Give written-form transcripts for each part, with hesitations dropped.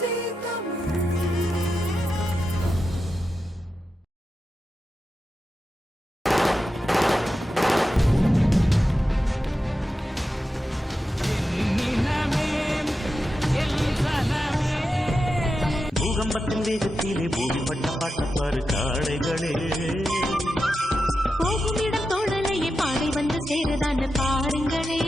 பூகம்பத்தின் வேகத்திலே பூமி பட்ட பாட்டப்பாறு காளைகளே போகும் இடம் தோழலையே பாறை வந்து சேருதான்னு பாருங்களே.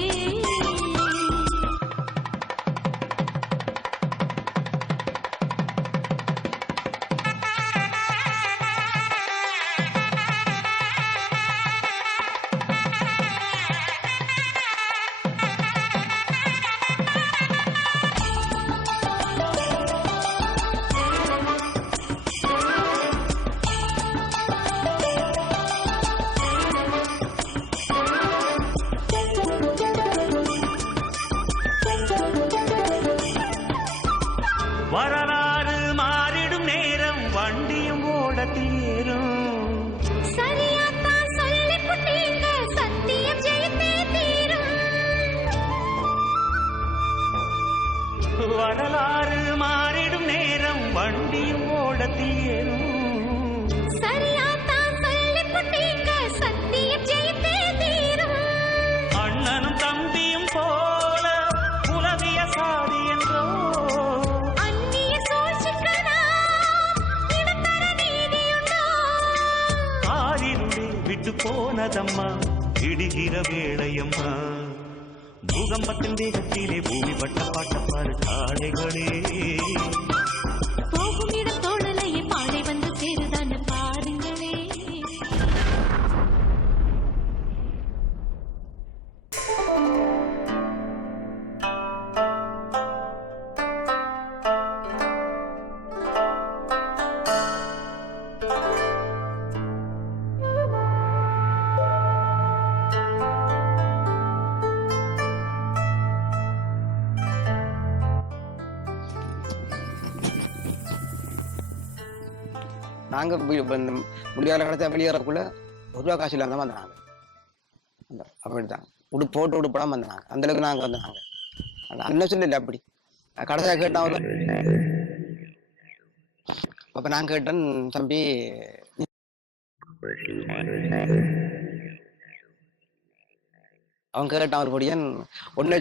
வரலாறு மாறிடும் நேரம் வண்டியும் ஓடத்தில் ஏறும். சரியாத்தான் சொல்லி புட்டீங்க, சத்தியம் ஜெயித்தே தீரும். வரலாறு மாறிடும் நேரம் வண்டியும் ஓடத்தில் ஏறும். சரியாத்தான் சொல்லி புட்டீங்க, சத்தியம் ஜெயித்தே தீரும். அண்ணனும் தம்பியும் போல உலகிய சாதி என்றோ அந்நிய சூழ்ச்சிக்கெல்லாம் இடம் தர நீதியுண்டோ? ஆறிருளே விட்டு போனதம்மா இடுகிற வேளையம்மா. பூகம்பத்தின் வேகத்திலே பூமி பட்ட பாட்டப்பாறு காளைகளே போகும் இடம் தோழலையே பாறை வந்து சேருதான்னு பாருங்களே. நாங்கள் முடியாத இடத்த வெளியேறக்குள்ள ஒரு ரூபா காசு இல்லாமல் வந்தாங்க. அப்படித்தான் போட்டு உடுப்படாமல் வந்தாங்க. அந்தளவுக்கு நாங்கள் வந்தாங்க. அந்த அண்ணன் சொல்லல அப்படி கடைசியாக கேட்டான் அவர். அப்போ நான் கேட்டேன், தம்பி அவன் கேட்டான் ஒரு பொடியன் ஒன்று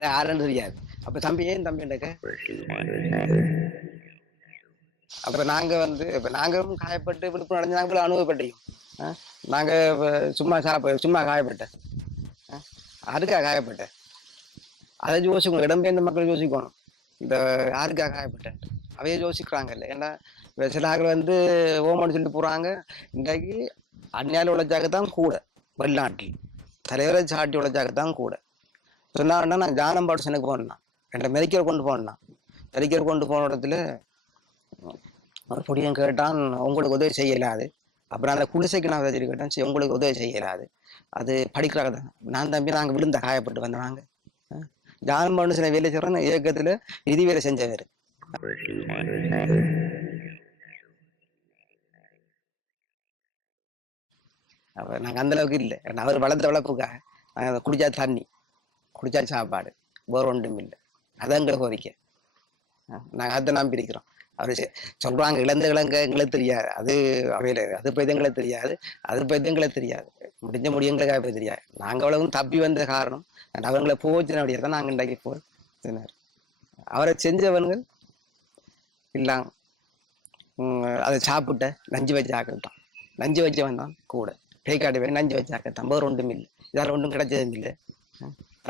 யாருன்னு தெரியாது. அப்ப தம்பி ஏன் தம்பி அப்ப நாங்க இப்ப நாங்களும் காயப்பட்டு விழுப்புரம் அடைஞ்சு நாங்களும் அனுபவப்பட்டோம். நாங்க சும்மா சும்மா காயப்பட்டேன். அதுக்காக காயப்பட்டேன். அதை யோசிக்கணும், இடம்பெயர்ந்த மக்கள் யோசிக்கணும். இந்த யாருக்காக காயப்பட்டேன் அவையே யோசிக்கிறாங்கல்ல. ஏன்னா சில ஆக்கள் ஓமன்னு சொல்லிட்டு போறாங்க. இன்றைக்கு அந்நியால உழைச்சாக்கத்தான் கூட, வெளிநாட்டில் தலைவரை சாட்டி உழைச்சாக்கத்தான் கூட. சொன்னாங்கன்னா நான் ஜானம் பாட்டு எனக்கு போனேன், என்ற மெரிக்கர் கொண்டு போனான். மெரிக்கர் கொண்டு போன இடத்துல ஒரு பொடியும் கேட்டான், உங்களுக்கு உதவி செய்யலாது. அப்புறம் அந்த குடிசைக்கு நான் உதவி கேட்டேன், சரி உங்களுக்கு உதவி செய்யலாது, அது படிக்கிறாங்க தான். நான் தம்பி நாங்கள் விழுந்த காயப்பட்டு வந்தாங்க. ஜானம் பாட்டு சில வேலை செய்கிறோம் இயக்கத்தில் நிதி வேலை செஞ்சவர். அப்போ நாங்கள் அந்த அளவுக்கு இல்லை. அவர் வளர்த்த வளர்ப்புக்காக நாங்கள் குடிச்சா தண்ணி, குடிச்சா சாப்பாடு, வேறு ஒன்றும் இல்லை. அதான் எங்களை கோரிக்கை. நாங்கள் அதை நம்பி இருக்கிறோம். அவர் சொல்கிறாங்க இழந்த இளங்க எங்களுக்கு தெரியாது, அது அவையில் அது போய் எங்களுக்கு தெரியாது, அது போய் எங்களுக்கு தெரியாது, முடிஞ்ச முடியுங்களுக்காக போய் தெரியாது. நாங்கள் அவ்வளவும் தப்பி வந்த காரணம் அவங்களை போச்சுன அப்படியே தான் நாங்கள் இன்றைக்கு போய் சொன்னார். அவரை செஞ்சவனுங்கள் இல்லாம அதை சாப்பிட்ட நஞ்சு வச்சு ஆக்கட்டான். நஞ்சு வச்சவன் தான் கூட பேய்காட்டு போய் நஞ்சு வச்சு ஆக்கத்தான். வேறு ஒன்றும் இல்லை, இதால் ஒன்றும் கிடைச்சதும் இல்லை.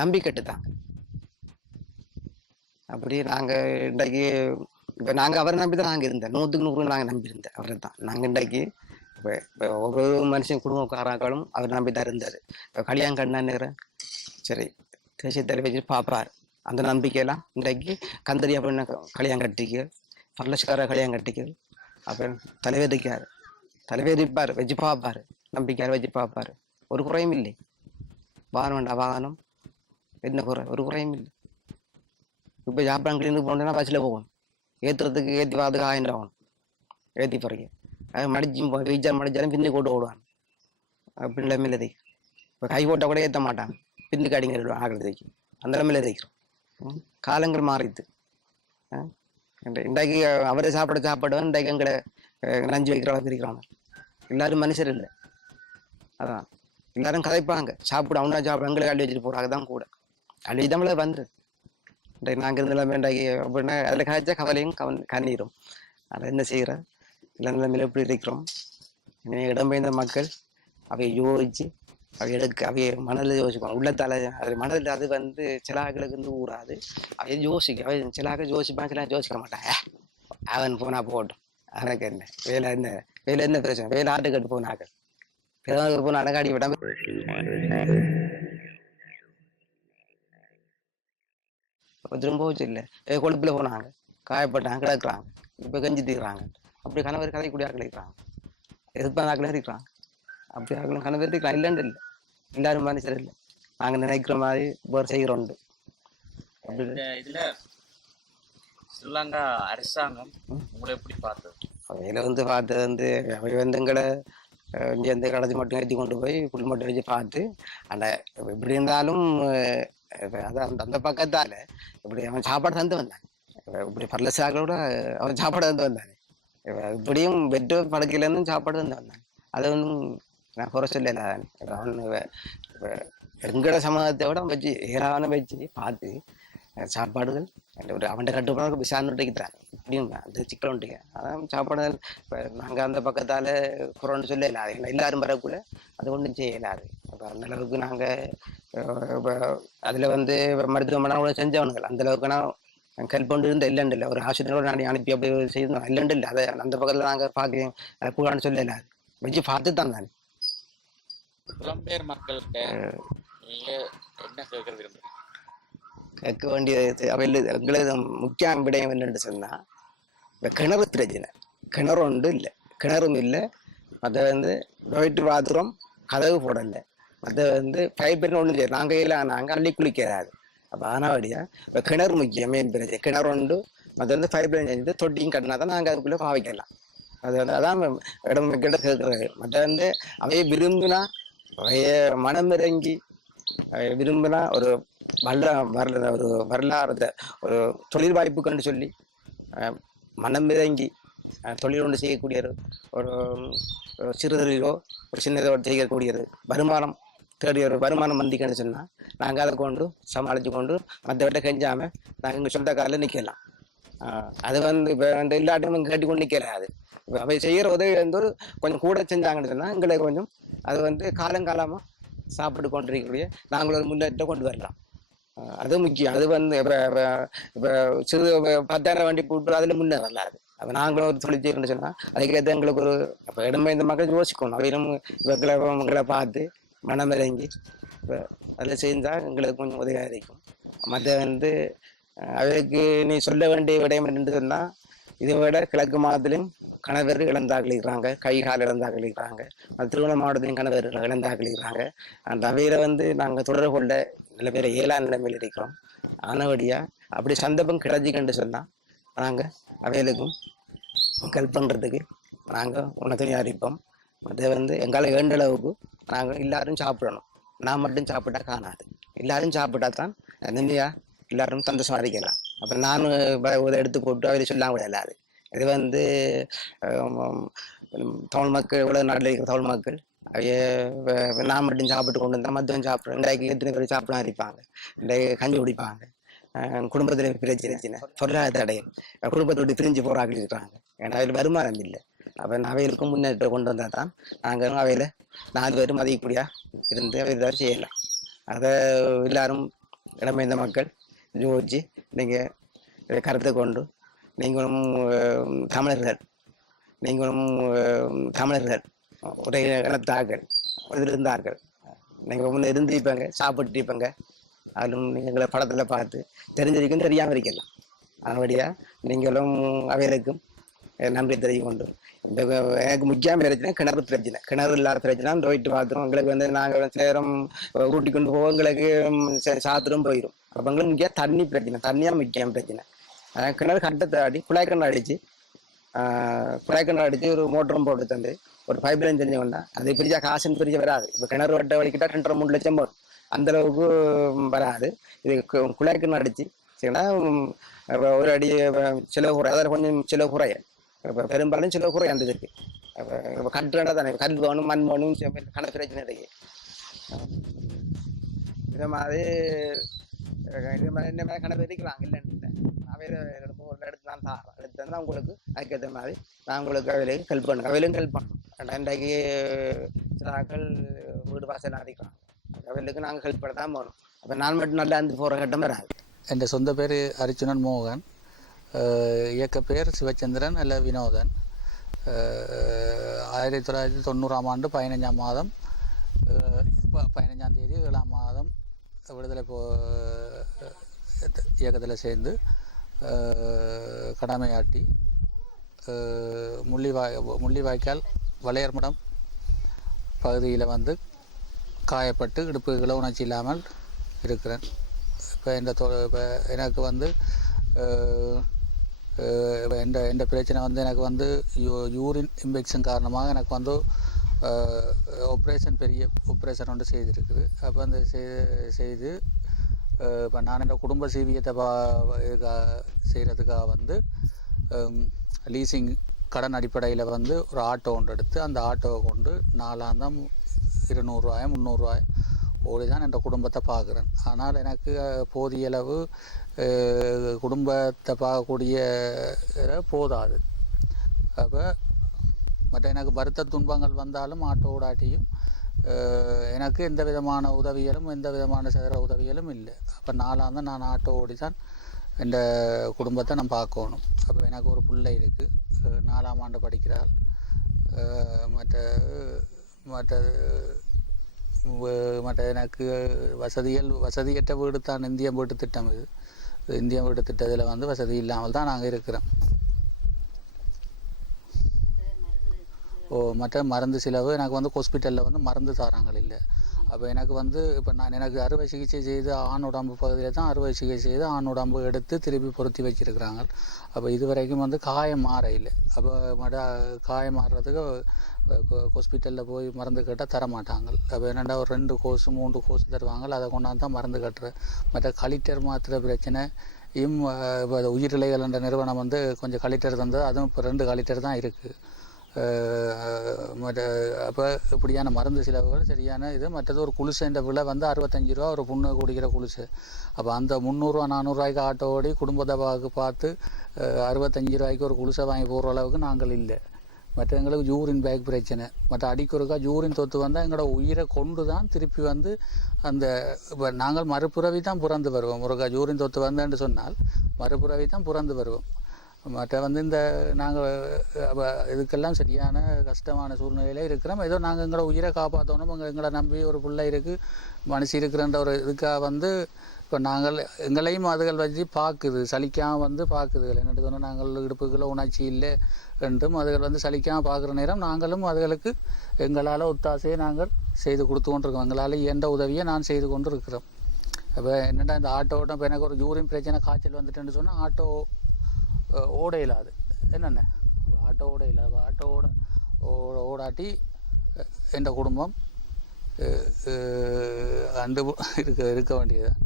நம்பி கட்டுத்தான். அப்படி நாங்கள் இன்றைக்கு இப்போ நாங்கள் அவரை நம்பி தான் நாங்கள் இருந்தோம். 100க்கு 100 நாங்கள் நம்பியிருந்தேன் அவரை தான். நாங்கள் இன்றைக்கு இப்போ ஒரு மனுஷன் குடும்பக்காரங்களும் அவர் நம்பி தான் இருந்தார். இப்போ கல்யாணம் கண்ணான்னுங்கிற சரி தேசிய தலைவர் பார்ப்பார். அந்த நம்பிக்கையெல்லாம் இன்றைக்கு கந்தரியா பண்ண கல்யாணம் கட்டிக்க, பரலட்சக்கார கல்யாணம் கட்டிக்க. அப்புறம் தலைவரிக்கார், தலைவர் இருப்பார், வச்சு பார்ப்பார், நம்பிக்கையார் வச்சு பார்ப்பார். ஒரு குறையும் இல்லை. வாகனம் வேண்டாம், வாகனம் என்ன குறை, ஒரு குறையும் இல்லை. இப்போ ஜாப்பான் கிளீனுக்கு போனோம்னா பஸ்ஸில் போகணும், ஏற்றுறதுக்கு ஏற்றி பார்த்துக்கு 1000 ஆகணும், ஏற்றி பிறகு அது மடிச்சு ரீச்சார்ஜ் மடிச்சாலும் பின்னு போட்டு ஓடுவாங்க. அப்படி நிலைமையில் தைக்கும். இப்போ கை போட்டால் கூட ஏற்ற மாட்டாங்க, பின்னுக்கு அடிங்க ஆகிறதுக்கு அந்த நிலைமையில் தைக்கிறோம். காலங்கள் மாறிது. இன்றைக்கு அவரை சாப்பாடு இன்றைக்கு எங்களை நஞ்சு வைக்கிற அளவுக்கு இருக்கிறாங்க. எல்லாரும் மனுஷர் இல்லை. அதான் எல்லாரும் கதைப்பாங்க, சாப்பிட அவனா சாப்பிட எங்களை அள்ளி வச்சுட்டு போறாங்க தான் கூட அள்ளி தமிழ வந்துரு. இன்றைக்கு நாங்கள் இருந்தாலும் இன்றைக்கு அப்படின்னா அதில் காய்ச்சா கவலையும் கண்ணீரும். அதை என்ன செய்கிற இல்லை நிலைமையில எப்படி இருக்கிறோம். இடம்பெயர்ந்த மக்கள் அவை யோசிச்சு அவைய மனதில் யோசிப்பாங்க உள்ளத்தால. அது மனதில் அது சில ஆக்களுக்கு ஊறாது. அவைய யோசிக்க அவை சில ஆக்கள் யோசிப்பாங்க, சில யோசிக்க மாட்டாங்க. அவன் போனா போட்டும், அவனுக்கு என்ன வேலை என்ன பிரச்சனை, வேலை ஆட்டுக்கட்டு போனாக்கள் போன அடங்காடி விடாம திரும்ப போச்சு இல்லை கொழுப்புல போனாங்க, காயப்பட்டாங்க, கிடக்குறாங்க, இப்போ கஞ்சி தீர்றாங்க. அப்படி கணவர் கதைக்கூடிய ஆக்கள் இருக்கிறாங்க, எதிர்ப்பான ஆக்கள் இருக்கிறாங்க. அப்படி ஆக்களும் கணவர் இருக்கிறாங்க. இல்லைன்னு இல்லை, எல்லாரும் மனுஷர் இல்லை. நாங்கள் நினைக்கிற மாதிரி வேறு செய்கிறோம். இதுல ஸ்ரீலங்கா அரசாங்கம் உங்களை எப்படி பார்த்தது? அவையில பார்த்தது அவை எங்களை இங்கேருந்து கடைச்சி மட்டும் ஏற்றி கொண்டு போய் புல் மட்டும் வச்சு பார்த்து அந்த இப்படி இருந்தாலும் அதான் அந்த பக்கத்தால் இப்படி அவன் சாப்பாடு தந்து வந்தான். இப்படி பரலசாக்களோட அவன் சாப்பாடு தந்து வந்தானே. இப்படியும் வெட்டு படுக்கையிலேருந்து சாப்பாடு தந்து வந்தான். அது ஒன்றும் நான் குறை சொல்லல. அவன் எங்களோட சமூகத்தை விட வச்சு ஏராளம் வச்சு பார்த்து சாப்பாடுகள் அவன் கட்டுப்பாடு விசாரணைக்குறான். இப்படியும் அந்த சிக்கல் உண்டுங்க. அதான் சாப்பாடுகள் இப்போ நாங்கள் அந்த பக்கத்தால் குறைன்னு சொல்ல இல்லாது, எல்லாரும் வரக்குள்ள அது ஒன்றும் செய்ய இயலாது. இப்போ அந்த அளவுக்கு நாங்கள் இப்போ அதில் மருத்துவமனை கூட செஞ்சவனுங்கள் அந்த அளவுக்குனா கல்பொண்டு இருந்த இல்லைண்டு இல்லை. ஒரு ஆஸ்பத்திரியோட நான் அனுப்பி அப்படி செய்யணும் இல்லைண்டு இல்லை. அதை அந்த பக்கத்தில் நாங்கள் பார்க்க கூடான்னு சொல்ல இல்லாது, வச்சு பார்த்து தான் தானே. புலம்பெயர் மக்கள்கிட்ட என்ன கேட்க விரும்புகிறேன்? கேட்க வேண்டியது அவையில் எங்களது முக்கிய விடயம் என்னென்று சொன்னால், இப்போ கிணறு பிரச்சனை. கிணறு ஒன்று இல்லை, கிணறும் இல்லை. அதை டொய்ட்டு பாத்ரூம் கதவு போடலை. அதை பைப்புன்னு ஒன்றும் செய்ய நாங்கள் அள்ளி குளிக்கிறாது. அப்போ ஆனாவடியா இப்போ கிணறு முக்கியம், மெயின் பிரச்சனை கிணறு உண்டு. அது பைப் லைன் செஞ்சு தொட்டியும் கட்டினா தான் நாங்கள் அதுக்குள்ளே பாவிக்கலாம். அது அதான் இடம் கிட்ட கேட்குறது. மற்ற அவைய விரும்பினா அவைய மனம் இறங்கி விரும்பினா ஒரு ஒரு வரலாறு ஒரு தொழில் வாய்ப்புக்குன்னு சொல்லி மனம் இறங்கி தொழில் ஒன்று செய்யக்கூடியது, ஒரு சிறு தொழிலோ ஒரு சின்னதோடு செய்யக்கூடியது, வருமானம் தேடி ஒரு வருமானம் வந்திக்கன்னு சொன்னால் நாங்கள் அதை கொண்டு சமாளித்து கொண்டு மற்றவற்றை கெஞ்சாமல் நாங்கள் எங்கள் சொந்த காலில் நிற்கலாம். அது இப்போ எல்லாட்டையும் கேட்டு கொண்டு நிற்கலாது. இப்போ அவை செய்கிற உதவி ஒரு கொஞ்சம் கூட செஞ்சாங்கன்னு சொன்னால் எங்களுக்கு கொஞ்சம் அது காலங்காலமாக சாப்பிட்டு கொண்டிருக்கக்கூடிய நாங்கள் ஒரு முன்னேற்றம் கொண்டு வரலாம். அது முக்கியம். அது இப்போ சிறு 10,000 வண்டி போட்டு அதில் முன்னேறலாது. அப்போ நாங்களும் ஒரு தொழில் செய்யணும்னு சொன்னால் அதுக்கேற்ற எங்களுக்கு ஒரு இப்போ இடமே இந்த மக்கள் யோசிக்கணும். அவையிலும் இவங்களை பார்த்து மனம் இறங்கி இப்போ அதில் செஞ்சால் எங்களுக்கு கொஞ்சம் உதவியாக இருக்கும். மற்ற அவருக்கு நீ சொல்ல வேண்டிய விடயம் என்று சொன்னால், இதை விட கிழக்கு மாவட்டத்திலும் கணவர் இழந்தாக்களிக்கிறாங்க, கை கால் இழந்தாக்களிக்கிறாங்க. திருவண்ணாமலை மாவட்டத்திலும் கணவர் இழந்தாக்களிக்கிறாங்க. அந்த அவையில் நாங்கள் தொடர்பு கொண்ட நல்ல பேர் நிலைமையில் இருக்கிறோம். ஆனபடியாக அப்படி சந்தர்ப்பம் கிடைச்சிக்கன்னு சொன்னால் நாங்கள் அவைகளுக்கும் ஹெல்ப் பண்ணுறதுக்கு நாங்கள் உணவு அறிப்போம். அது எங்களால் வேண்ட அளவுக்கு நாங்கள் எல்லாரும் சாப்பிடணும். நான் மட்டும் சாப்பிட்டா காணாது, எல்லாரும் சாப்பிட்டா தான் நிம்மதியாக எல்லாரும் சந்தோஷம் அறிக்கலாம். அப்புறம் நானும் எடுத்து போட்டு அவையில் சொல்லாம் கூட இல்லாது. இது தமிழ் மக்கள் உலக நாட்டில் இருக்கிற தமிழ் மக்கள் அவைய நான் மட்டும் சாப்பிட்டு கொண்டு வந்தால் மற்றவன் சாப்பிட்றேன். இன்றைக்கு எத்தனை பேர் சாப்பிட இருப்பாங்க, இன்றைக்கு கஞ்சி குடிப்பாங்க. குடும்பத்தில் பிரச்சனை பொருளாதார தடையல், குடும்பத்தை விட்டு பிரிஞ்சு போராடி இருக்கிறாங்க. ஏன்னா அவையில் வருமானம் இல்லை. அப்போ அவைகளுக்கும் முன்னேற்றம் கொண்டு வந்தால் தான் நாங்கள் அவையில் 4 பேரும் மதிக்கக்கூடியா இருந்து அவை ஏதாவது செய்யலாம். அதை எல்லாரும் இடம்பெயர்ந்த மக்கள் யோசிச்சு நீங்கள் கருத்தை கொண்டு நீங்களும் தமிழர்கள் ஒரே இனத்தார்கள் இதில் இருந்தார்கள். நீங்கள் முன்னே இருந்திருப்பாங்க, சாப்பிட்டு இருப்பாங்க. அதிலும் நீங்கள் படத்தில் பார்த்து தெரிஞ்சிருக்கும், தெரியாமல் இருக்கலாம். அதனுடைய நீங்களும் அவைகளுக்கும் நன்றி தெரிவித்து கொண்டு இந்த எனக்கு முக்கியமான பிரச்சனை கிணறு பிரச்சனை. கிணறு இல்லாத பிரச்சனை டொய்ட்டு பாத்ரூம் எங்களுக்கு நாங்கள் சேரம் ஊட்டி கொண்டு போவோம், எங்களுக்கு சாத்திரம் போயிடும். அப்போ எங்களுக்கு முக்கியம் தண்ணி பிரச்சனை, தண்ணியாக முக்கியம் பிரச்சனை. கிணறு கட்டத்தை அடி குழாய் கிணறு அடித்து ஒரு மோட்டரும் போட்டு தந்து ஒரு பைப் லைன் செஞ்சோம்னா அது பிரிச்சா காசுன்னு பிரிச்சு வராது. இப்போ கிணறு வட்ட வலிக்கிட்டா 2.5-3 லட்சம் வரும், அந்த அளவுக்கு வராது. இது குழாய் கிணறு அடித்து சரிங்களா இப்போ ஒரு அடி சில குறை அதில் கொஞ்சம் சில குறைய இப்போ பெரும்பாலும் சில குறை அந்த இதுக்கு இப்போ கட்டுறா தானே கல் வேணும் மண் வேணும் கணக்கு பிரச்சனை இருக்கு இதை மாதிரி இது மாதிரி இந்த மாதிரி கணக்கு இருக்கிறாங்க இல்லைன்னு இல்லை அவையில் எடுத்து நான் தாரேன் எடுத்து தான் உங்களுக்கு அதுக்கேற்ற மாதிரி நான் உங்களுக்கு அவையிலேயும் ஹெல்ப் பண்ணுவேன் அவையிலும் ஹெல்ப் பண்ணணும் இன்றைக்கு சில ஆட்கள் வீடு வாசல் அடிக்கிறாங்க அவைகளுக்கு நாங்கள் ஹெல்ப் பண்ண தான் போகணும் அப்போ நான் மட்டும் நல்லா இருந்து போகிற கட்டம் வராது. என் சொந்த பேர் அரிச்சுனன் மோகன், இயக்க பேர் சிவச்சந்திரன் அல்ல வினோதன். 1990 ஆண்டு 15ஆம் மாதம் 15ஆம் தேதி 7ஆம் மாதம் விடுதலை இயக்கத்தில் சேர்ந்து கடமையாட்டி முள்ளிவாய்க்கால் வளையர்மடம் பகுதியில் வந்து காயப்பட்டு இடுப்புகளை உணர்ச்சி இல்லாமல் இருக்கிறேன். இப்போ இப்போ எனக்கு வந்து எந்த பிரச்சனை வந்து எனக்கு வந்து யூரின் இன்ஃபெக்ஷன் காரணமாக எனக்கு வந்து பெரிய ஆப்ரேஷன் ஒன்று செய்திருக்குது. அப்போ அந்த செய்து இப்போ நான் என் குடும்ப சீவியத்தை செய்கிறதுக்காக வந்து லீசிங் கடன் அடிப்படையில் வந்து ஒரு ஆட்டோ ஒன்று எடுத்து அந்த ஆட்டோவை கொண்டு 4 200 300 ஓடி தான் என் குடும்பத்தை பார்க்குறேன். ஆனால் எனக்கு போதிய அளவு குடும்பத்தை பார்க்கக்கூடிய போதாது. அப்போ மற்ற எனக்கு வருத்த துன்பங்கள் வந்தாலும் ஆட்டோ ஓடாட்டியும் எனக்கு எந்த விதமான உதவிகளும் எந்த விதமான சேர உதவிகளும் இல்லை. அப்போ நான் ஆட்டோ ஓடி தான் என் குடும்பத்தை நான் பார்க்கணும். அப்போ எனக்கு ஒரு பிள்ளை இருக்குது, 4ஆம் ஆண்டு படிக்கிறாள். மற்ற எனக்கு வசதியற்ற வீடு தான் இந்திய வீட்டு திட்டம். இது இந்திய வீட்டு திட்டத்தில் வந்து வசதி இல்லாமல் தான் நாங்கள் இருக்கிறோம். மற்ற மருந்து செலவு எனக்கு வந்து ஹாஸ்பிட்டலில் வந்து மருந்து தராங்கள் இல்லை. அப்போ எனக்கு வந்து இப்போ எனக்கு அறுவை சிகிச்சை செய்து ஆண் உடம்பு பகுதியில் தான் அறுவை சிகிச்சை செய்து ஆண் உடம்பு எடுத்து திருப்பி பொருத்தி வச்சுருக்கிறாங்க. அப்போ இது வரைக்கும் வந்து காயம் மாற இல்லை. அப்போ காயம் மாறுறதுக்கு ஹாஸ்பிட்டலில் போய் மருந்து கேட்டால் தரமாட்டாங்க. அப்போ என்னென்னா ஒரு 2 கோர்ஸு 3 கோர்ஸ் தருவாங்க, அதை கொண்டாந்து தான் மருந்து கட்டுறேன். மற்ற கலிட்டர் மாத்திர பிரச்சனை இப்போ உயிரிழைகள் என்ற நிறுவனம் வந்து கொஞ்சம் கலிட்டர் தந்தது, அதுவும் இப்போ 2 கலிட்டர் தான் இருக்குது. மற்ற அப்போ இப்படியான மருந்து செலவுகள் சரியான இது. மற்றது ஒரு குளிசைன்ற விலை வந்து 65 ரூபா ஒரு புண்ணு குடிக்கிற குளிசை. அப்போ அந்த 300 400 ரூபாய்க்கு ஆட்டோ ஓடி குடும்பத்தை பார்த்து 65 ரூபாய்க்கு ஒரு குளிசை வாங்கி போகிற அளவுக்கு நாங்கள் இல்லை. மற்ற எங்களுக்கு யூரின் பேக் பிரச்சனை, மற்ற அடிக்கொருக்கா யூரின் தொத்து வந்தால் எங்களோட உயிரை கொண்டு தான் திருப்பி வந்து அந்த இப்போ நாங்கள் மறுபுறவி தான் பிறந்து வருவோம். ஒருக்கா யூரின் தொத்து வந்தேன்னு சொன்னால் மறுபுறவி தான் பிறந்து வருவோம். மற்ற வந்து இந்த நாங்கள் இதுக்கெல்லாம் சரியான கஷ்டமான சூழ்நிலையில் இருக்கிறோம். ஏதோ நாங்கள் எங்களோட உயிரை காப்பாற்றணும், எங்களை நம்பி ஒரு பிள்ளை இருக்குது மனுஷி இருக்கிறன்ற ஒரு இதுக்காக வந்து இப்போ நாங்கள் எங்களையும் அதுகள் வச்சு பார்க்குது, சலிக்காமல் வந்து பார்க்குது. என்னென்னு சொன்னால் நாங்கள் இடுப்புகளை உணர்ச்சி இல்லை என்றும் அதுகள் வந்து சலிக்காமல் பார்க்குற நேரம் நாங்களும் அதுகளுக்கு எங்களால் ஒத்தாசையை நாங்கள் செய்து கொடுத்து கொண்டிருக்கோம். எங்களால் இயன்ற உதவியை நான் செய்து கொண்டு இருக்கிறோம். அப்போ என்னென்னா இந்த ஆட்டோ ஓட்டம் இப்போ எனக்கு ஒரு யூரின் பிரச்சனை காய்ச்சல் வந்துட்டுன்னு சொன்னால் ஆட்டோ ஓட இல்லாது. என்னென்ன ஆட்டோ ஓட இல்லாது, ஆட்டோ ஓடாட்டி என் குடும்பம் அண்டு இருக்க வேண்டியதுதான்.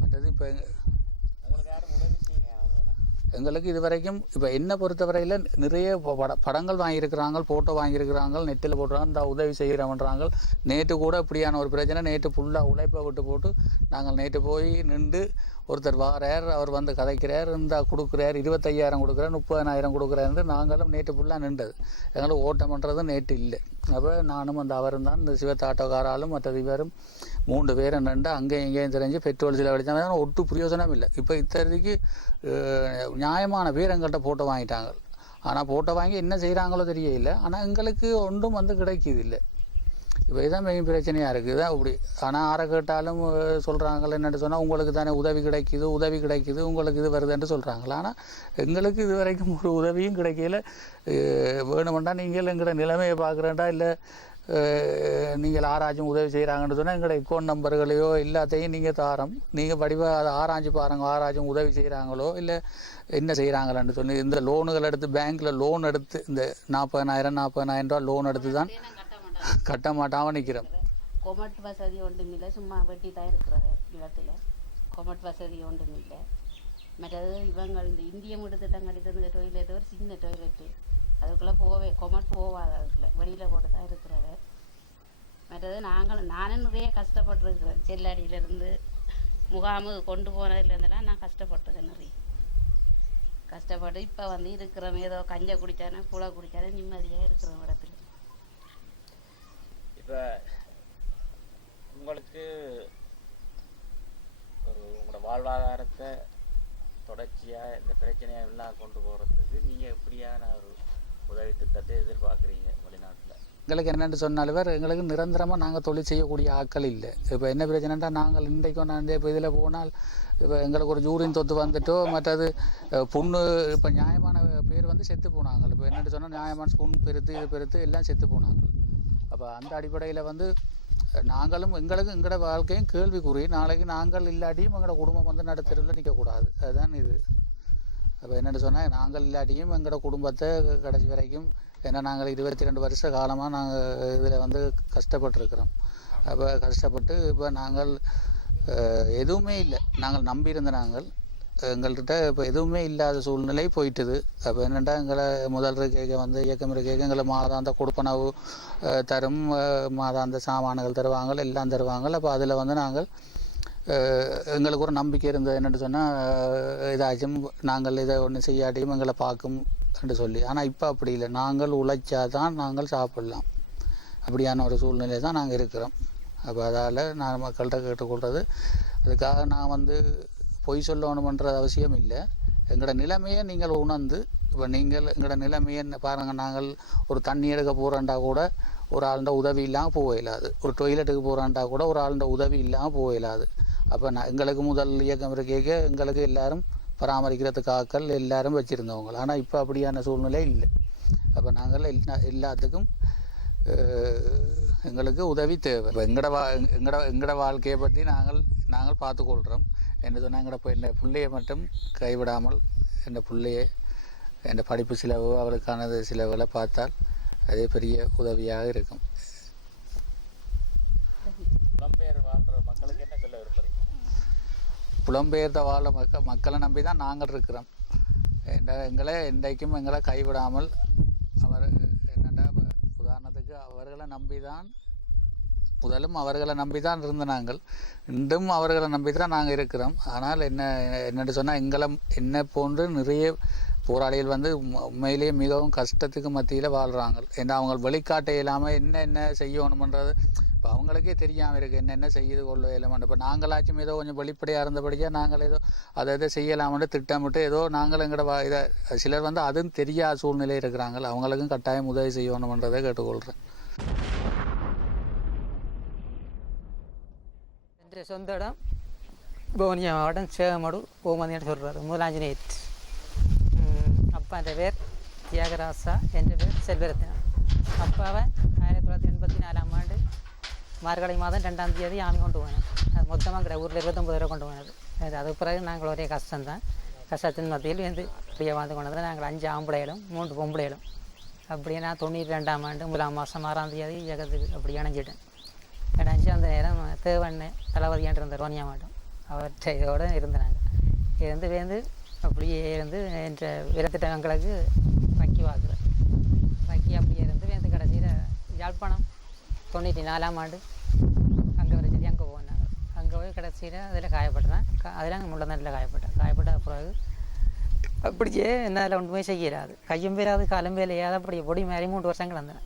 மற்றது இப்போ எங்களுக்கு இது வரைக்கும் இப்போ என்னை பொறுத்தவரையில் நிறைய படங்கள் வாங்கியிருக்கிறாங்க, ஃபோட்டோ வாங்கியிருக்கிறாங்க, நெட்டில் போட்டுறாங்க, இந்த உதவி செய்கிறவன்றாங்க. நேற்று கூட இப்படியான ஒரு பிரச்சனை, நேற்று ஃபுல்லாக உழைப்பை போட்டு நாங்கள் நேற்று போய் நின்று ஒருத்தர் வாரார், அவர் வந்து கதைக்கிறார், கொடுக்குறார் 25,000 கொடுக்குறார் 30,000 கொடுக்குறாரு. நாங்களும் நேற்று ஃபுல்லாக நின்றது, எங்களுக்கு ஓட்டம் பண்ணுறதும் நேற்று இல்லை. அப்போ நானும் அந்த அவரும் தான் இந்த சிவத்தாட்டோக்காராலும் மற்றது இவரும் 3 பேரும் நின்று அங்கேயும் இங்கேயும் தெரிஞ்சு பெட்ரோல் செலவழித்தாங்க. ஒட்டு பிரயோஜனம் இல்லை. இப்போ இத்தனைக்கு நியாயமான பேர் எங்கள்கிட்ட போட்டோ வாங்கிட்டாங்க. ஆனால் போட்டோ வாங்கி என்ன செய்கிறாங்களோ தெரியல. ஆனால் எங்களுக்கு ஒன்றும் வந்து கிடைக்கிது இல்லை. இப்போ இதுதான் மெயின் பிரச்சனையாக இருக்குது தான் இப்படி. ஆனால் யாரை கேட்டாலும் சொல்கிறாங்கள என்னென்னு சொன்னால் உங்களுக்கு தானே உதவி கிடைக்கிது உங்களுக்கு இது வருதுன்னு சொல்கிறாங்களா. ஆனால் எங்களுக்கு இது வரைக்கும் ஒரு உதவியும் கிடைக்கல. வேணுமெண்டா நீங்கள் எங்களோட நிலைமையை பார்க்குறேன்டா, இல்லை நீங்கள் ஆராய்ச்சும் உதவி செய்கிறாங்கன்னு சொன்னால் எங்களோட அக்கௌண்ட் நம்பர்களையோ எல்லாத்தையும் நீங்கள் தாரோம், நீங்கள் வடிவாக அதை ஆராய்ச்சி பாருங்க, ஆராய்ச்சும் உதவி செய்கிறாங்களோ இல்லை என்ன செய்கிறாங்களான்னு சொல்லி. இந்த லோனுகள் எடுத்து பேங்க்கில் லோன் எடுத்து இந்த 40,000 ரூபா லோன் எடுத்து தான் கட்ட மாட்டாமல் நிற்கிறோம். கொமட் வசதி ஒன்றும் இல்லை, சும்மா வெட்டி தான் இருக்கிறது நிலத்தில். கொமட் வசதி ஒன்றும் இல்லை. மற்றது இவங்க இந்த இந்திய வீடு திட்டம் கட்டித்தந்த டொய்லெட் ஒரு சின்ன டொய்லெட்டு, அதுக்குள்ளே கொமட் போகாது, அதுக்குள்ளே வெளியில் போட்டு தான் இருக்கிறவ. மற்றது நானும் நிறைய கஷ்டப்பட்டுருக்குறேன். செல்லாடியிலேருந்து முகாமு கொண்டு போனதுலேருந்துலாம் நான் கஷ்டப்பட்டிருக்கேன். நிறைய கஷ்டப்பட்டு இப்போ வந்து இருக்கிறோம். ஏதோ கஞ்சை குடித்தானே புழை குடித்தானே நிம்மதியாக இருக்கிறோம் இடத்துல. இப்போ உங்களுக்கு உங்களோட வாழ்வாதாரத்தை தொடர்ச்சியாக இந்த பிரச்சனையை எல்லாம் கொண்டு போகிறதுக்கு நீங்கள் எப்படியான ஒரு உதவி திட்டத்தை எதிர்பார்க்குறீங்க வெளிநாட்டில்? எங்களுக்கு என்னென்னு சொன்னாலும் எங்களுக்கு நிரந்தரமாக நாங்கள் தொழில் செய்யக்கூடிய ஆட்கள் இல்லை. இப்போ என்ன பிரச்சனைன்றா நாங்கள் இன்றைக்கும் நான் இப்போ இதில் போனால் இப்போ எங்களுக்கு ஒரு யூரின் தொத்து வந்துட்டோ மற்றது புண்ணு இப்போ நியாயமான பேர் வந்து செத்து போனாங்க. இப்போ என்னென்னு சொன்னால் நியாயமான புண் பெருத்து இது பெருத்து எல்லாம் செத்து போனாங்க. அப்போ அந்த அடிப்படையில் வந்து நாங்களும் எங்களோட வாழ்க்கையும் கேள்விக்குறி. நாளைக்கு நாங்கள் இல்லாட்டியும் எங்களோட குடும்பம் வந்து நடுத்தருவில் நிற்கக்கூடாது. அதுதான் இது. அப்போ என்னென்னு சொன்னால் நாங்கள் இல்லாட்டியும் எங்களோட குடும்பத்தை கடைசி வரைக்கும், ஏன்னா நாங்கள் 22 வருஷ காலமாக நாங்கள் இதில் வந்து கஷ்டப்பட்டுருக்குறோம். அப்போ கஷ்டப்பட்டு இப்போ நாங்கள் எதுவுமே இல்லை. நாங்கள் நம்பியிருந்த எங்கள்கிட்ட இப்போ எதுவுமே இல்லாத சூழ்நிலை போயிட்டுது. அப்போ என்னென்னா எங்களை முதல் கேட்க வந்து இயக்கம் கேட்க எங்களை மாதாந்த கொடுப்பனவு தரும், மாதாந்த சாமான்கள் தருவாங்க, எல்லாம் தருவாங்க. அப்போ அதில் வந்து நாங்கள் எங்களுக்கு ஒரு நம்பிக்கை இருந்தது. என்னென்னு சொன்னால் ஏதாச்சும் நாங்கள் இதை ஒன்று செய்யாட்டியும் எங்களை பார்க்கும் என்று சொல்லி. ஆனால் இப்போ அப்படி இல்லை. நாங்கள் உழைச்சா தான் நாங்கள் சாப்பிட்லாம். அப்படியான ஒரு சூழ்நிலை தான் நாங்கள் இருக்கிறோம். அப்போ அதால் நான் மக்கள்கிட்ட கேட்டுக்கொள்வது, அதுக்காக நான் வந்து பொய் சொல்லணுமன்றது அவசியம் இல்லை. எங்களோட நிலைமையை நீங்கள் உணர்ந்து, இப்போ நீங்கள் எங்களோட நிலைமையை பாருங்கள். நாங்கள் ஒரு தண்ணி எடுக்க போகிறோண்டா கூட ஒரு ஆளுண்ட உதவி இல்லாமல் போக இயலாது. ஒரு டொய்லெட்டுக்கு போகிறாண்டா கூட ஒரு ஆளுண்ட உதவி இல்லாமல் போக இயலாது. அப்போ எங்களுக்கு முதல் இயக்கம் கேட்க எங்களுக்கு எல்லாரும் பராமரிக்கிறதுக்கு ஆட்கள் எல்லாரும் வச்சுருந்தவங்க. ஆனால் இப்போ அப்படியான சூழ்நிலை இல்லை. அப்போ நாங்கள் எல்லாத்துக்கும் எங்களுக்கு உதவி தேவை. இப்போ எங்களோட வாழ்க்கையை பற்றி நாங்கள் பார்த்துக்கொள்கிறோம். என்ன சொன்னால் என் பிள்ளையை மட்டும் கைவிடாமல் என் படிப்பு செலவு அவளுக்கானது சிலவுகளை பார்த்தால் அதே பெரிய உதவியாக இருக்கும். புலம்பெயர் வாழ்கிற மக்களுக்கு என்ன சொல்ல விரும்புகிறீங்க? புலம்பெயர்ந்த வாழ மக்களை நம்பி தான் நாங்கள் இருக்கிறோம். எங்களை என்றைக்கும் எங்களை கைவிடாமல் அவர் என்னென்னா உதாரணத்துக்கு அவர்களை நம்பி தான் முதலும் அவர்களை நம்பி தான் இருந்த நாங்கள், இன்றும் அவர்களை நம்பி தான் நாங்கள் இருக்கிறோம். ஆனால் என்னென்னு சொன்னால் என்னை போன்று நிறைய போராளிகள் வந்து உண்மையிலேயே மிகவும் கஷ்டத்துக்கு மத்தியில் வாழ்கிறாங்க. ஏன்னா அவங்க வெளிக்காட்ட இல்லாமல் என்ன செய்யணுமன்றது இப்போ அவங்களுக்கே தெரியாமல் இருக்குது. என்னென்ன செய்து கொள்ள இல்லாமல். இப்போ நாங்களாச்சும் ஏதோ கொஞ்சம் வெளிப்படையாக இருந்தபடியாக நாங்கள் ஏதோ அதை செய்யலாம்னு திட்டமிட்டு ஏதோ நாங்கள் எங்களோட இதை சிலர் வந்து அதுவும் தெரியாத சூழ்நிலை இருக்கிறாங்க. அவங்களுக்கும் கட்டாயம் உதவி செய்யணுமன்றதை கேட்டுக்கொள்கிறேன். എൻ്റെ സ്വന്തം ഇടം ബോനിയ മാവട്ടം ചേമടു ഓമനിയാണ് சொல்கிறாரு മൂലാഞ്ജനേറ്റ്. അപ്പാൻ്റെ പേർ தியாகராச, എൻ്റെ പേർ செல்வரத்னா. அப்பாவை 1984ஆம் ஆண்டு மார்கழி மாதம் 2ஆம் தேதி ஆமி கொண்டு போனேன். அது மொத்தமாக ஊரில் 29 ரூபா கொண்டு போனது. அதுக்கு பிறகு நாங்கள் ஒரே கஷ்டம்தான். கஷ்டத்தின் மத்தியில் வந்து இப்படியே வாழ்ந்து கொண்டதில் நாங்கள் 5 ஆம்பளைகளும் 3 பொம்பளைகளும். அப்படியே நான் 92ஆம் ஆண்டு 1ஆம் மாதம் 6ஆம் தேதி ஜெகத்துக்கு அப்படி இணைஞ்சிட்டேன். இணைஞ்சி அந்த நேரம் தேவண்ணே தளபதியான் இருந்த ரோனியா மாட்டோம் அவர்கிட்ட இதோடு இருந்தாங்க. இருந்து அப்படியே இருந்து என்ற விரத்திட்டங்களுக்கு வக்கி வாக்குறேன். வக்கி அப்படியே இருந்து கடைசியில் யாழ்ப்பாணம் 94ஆம் ஆண்டு அங்கே வர சொல்லி அங்கே போனாங்க. அங்கே போய் கடைசியில் அதில் காயப்பட்டேன். அதில் முள்ளந்தண்டில் காயப்பட்ட பிறகு அப்படியே என்னால் ஒன்றுமே செய்யலாது. கையும் பேராது காலம் வேலையாது. அப்படியே பொடி மேலே 3 வருஷம் கிடந்தேன்.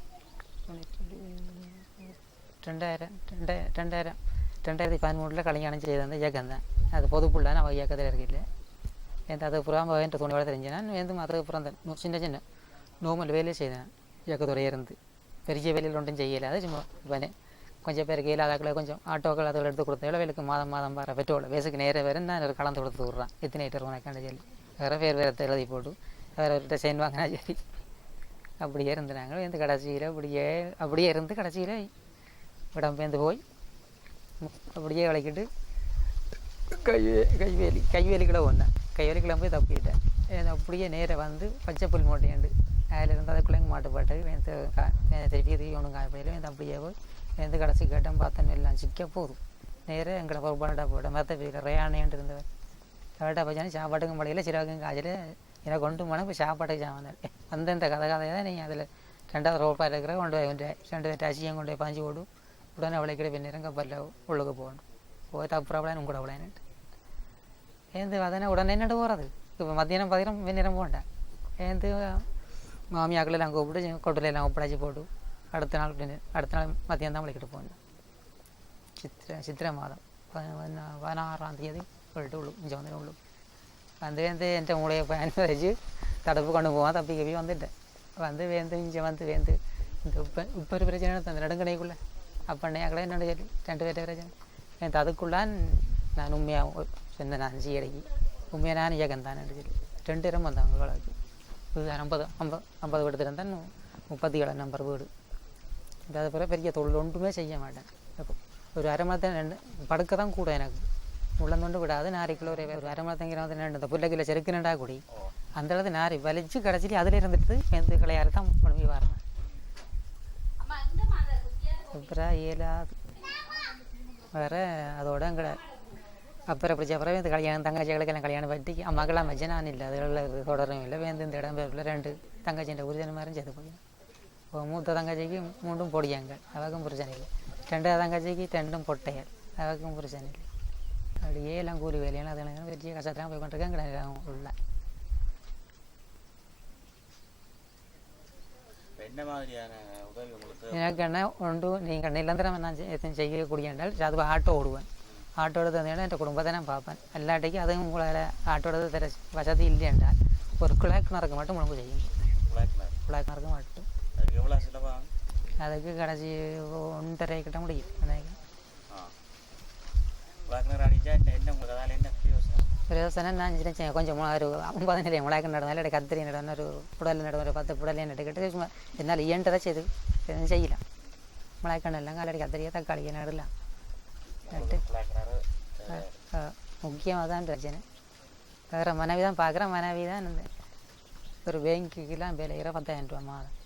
2013 கல்யாணம் செய்து இயக்கந்தேன். அது பொதுப்புள்ள நான் இயக்கத்தில் இருக்கில்ல. அது புறம் என்ற துணியோட தெரிஞ்சேன். அதுக்கு புறம் சின்ன நோமல் வேலையை செய்தேன். இயக்கத்துறையே இருந்து பெரிய வேலையில் ஒன்றும் செய்யலாது. சும்மா இப்போ கொஞ்சம் பேருக்கு இல்லாதாக்களை கொஞ்சம் ஆட்டோக்கள் அதில் எடுத்து கொடுத்தேன். வேலைக்கு மாதம் வர பெட்ரோல் வேசுக்கு நேராக வேறு நான் கலந்து கொடுத்து விட்றான். இத்தனை உனக்காண்ட சொல்லி வேறு வேறு எழுதி போட்டு வேறு ஒரு செயின் வாங்கினா சரி. அப்படியே இருந்தாங்க. கடைசியில் அப்படியே இருந்து கடைசியில் இடம்பெயர்ந்து போய் அப்படியே விளக்கிட்டு கைவேலிக்குள்ள ஒன்றேன். கைவேலிக்குள்ள போய் தப்பிட்டேன். அப்படியே நேராக வந்து பச்சை புல் மூட்டையாண்டு அதில் இருந்து அதுக்குள்ளேங்க மாட்டுப்பாட்டு திருப்பி ஒன்றும் காயப்படையில் அப்படியே போய் கடைசி கேட்டேன். பார்த்தேன் எல்லாம் சிக்க போதும். நேராக எங்களை பொறுப்பாட்டா போட மற்ற பேர் ரயானைன்ட்டு இருந்தவர் அவர்கிட்ட போச்சானே சாப்பாட்டுக்கும் படையில் சிறகுக்கும் காய்ச்சல் எனக்கு கொண்டு போனால் இப்போ சாப்பாட்டுக்கு சாமான் அந்தந்த கதையை தான் நீங்கள் அதில் 2வது ரோப்பாக இருக்கிற கொண்டு போய் 2 பேர் அரிசியும் கொண்டு போய் பாஞ்சு போடும் உடனே அவளைக்கிற பின்னிறம் கப்பலில் உள்ளுக்கு போகணும் போய் தப்புறாப்படான்னு உங்க கூட விளையாண்டு ஏந்து அதனை உடனே என்னட்டு போகிறது இப்போ மத்தியானம் பார்த்தீங்கன்னா பின்னிறம் போண்டேன் ஏந்து மாமியாக்களெல்லாம் கூப்பிட்டு கொட்டிலெல்லாம் ஒப்படைச்சி போட்டு அடுத்த நாள் மத்தியானம் தான் விளைக்கிட்டு போனேன் சித்திரை மாதம் 16ஆம் தேதி போயிட்டு இங்கே வந்து உள்ளு வந்து என் மூளையை பயன் வச்சு தடுப்பு கொண்டு போவான் தப்பி கப்பி வந்துட்டேன் வந்து இங்கே வந்து இந்த இப்போ ஒரு பிரச்சனை அந்த நடுங்கணைக்குள்ளே அப்பண்ணையாக்களே என்னோட சொல்லி 2 பேர்ட்ட பிரச்சனை எனக்கு அதுக்குள்ளான் நான் உண்மையாக சொன்னேன் நான் சீடைக்கு உண்மையாக நான் இயக்கம் தான் சொல்லி 2 பேரும் வந்தாங்க வேலைக்கு 50 வீடு இருந்தால் 37 நம்பர் வீடு அது பிறகு பெரிய தொழில் ஒன்றுமே செய்ய மாட்டேன் ஒரு அரை மணி நேரம் படுக்க தான் கூட எனக்கு உள்ளந்தொண்டு விடாது நாரிக்குள்ள ஒரு அரை மணி நேரம் வந்து இந்த புல்லைக்குள்ள செருக்குனண்டா கூடி அந்த இடத்துல நாரி வலிச்சு கிடச்சிட்டு அதில் இருந்துட்டு எந்த கிளையாரு தான் உடம்பி வரணும் அப்புறம் இயலாது வேறு அதோட எங்களை அப்புறம் பிடிச்ச இந்த கல்யாணம் தங்கச்சிகளுக்கெல்லாம் கல்யாணம் பற்றி அம்மாக்கெல்லாம் வச்சு நான் இல்லை அதில் தொடரும் இல்லை இந்த இடம் பேரில் 2 தங்கச்சின்ற உறுதியான மாதிரி சேர்த்து போய் மூத்த தங்கச்சிக்கு 3 பொடியாங்க அவக்கும் பிரச்சனை இல்லை 2வது தங்கச்சிக்கு 2 பொட்டைகள் அவக்கும் பிரச்சனை இல்லை அப்படியே எல்லாம் கூலி வேலையெல்லாம் அதெல்லாம் பெரிய கஷ்டத்தான் போய் கொண்டிருக்கேன் உள்ள என்ன மாதிரியான உதவி உங்களுக்கு எனக்கு என்ன ஒன்று நீங்கள் நிரந்தரம் நான் செய்யக்கூடிய என்றால் அது ஆட்டோ ஓடுவேன் ஆட்டோ எடுத்து என் குடும்பத்தை நான் பார்ப்பேன் எல்லாட்டைக்கும் அதுவும் உங்களால் ஆட்டோ எடுத்து தர வசதி இல்லை என்றால் ஒரு கிழக்கு மட்டும் முழுங்கு செய்யும் கிழக்கு மட்டும் அதுக்கு எவ்வளோ செலவாகும் அதுக்கு கடைசி 1.5 கிட்ட முடியும் அடித்தா என்ன உங்களால் என்ன பிரயோசனம் நான் நினைச்சேன் கொஞ்சம் ஒரு 50 நிலையம் முளைக்க நடந்தாலும் எனக்கு கத்திரி நடந்த ஒரு புடல் நடுவேன் ஒரு 10 புடலையும் நட்டுக்கிட்டு சும்மா என்னால் ஏன்ட்டதை எதுவும் செய்யலாம் முளைக்கண்ணெல்லாம் காலடி கத்திரியாக தக்காளியை நடலாம் நட்டு முக்கியமாக தான் பிரச்சனை வேறு மனைவி தான் பார்க்குறேன் மனைவி தான் ஒரு பேங்க்குக்கெல்லாம் வேலை 10,000 ரூபா மாதம்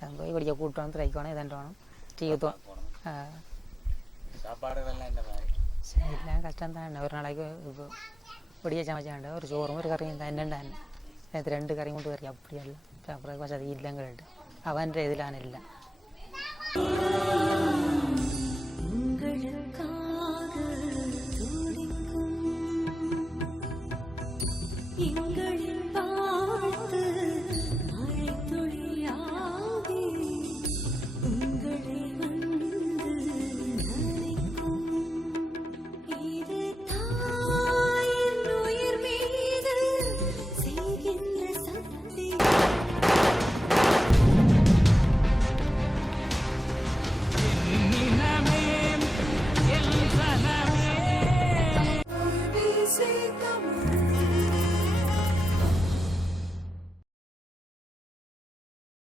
அது போய் படிக்க கூட்டு வந்து தைக்கணும் இதண்டணும் டீ ஊற்றுவோம் சாப்பாடுகள்லாம் என்ன மாதிரி எல்லாம் கஷ்டம்தான் ஒரு நாளைக்கு இப்போ பொடியை சமைச்சாண்ட ஒரு சோறும் ஒரு கறியும் தான் என்னென்ன நேற்று 2 கறி கொண்டு கறி அப்படியெல்லாம் சாப்பிட்றதுக்கு வசதி இல்லைங்கிறது அவன்ற இதிலான இல்லை Come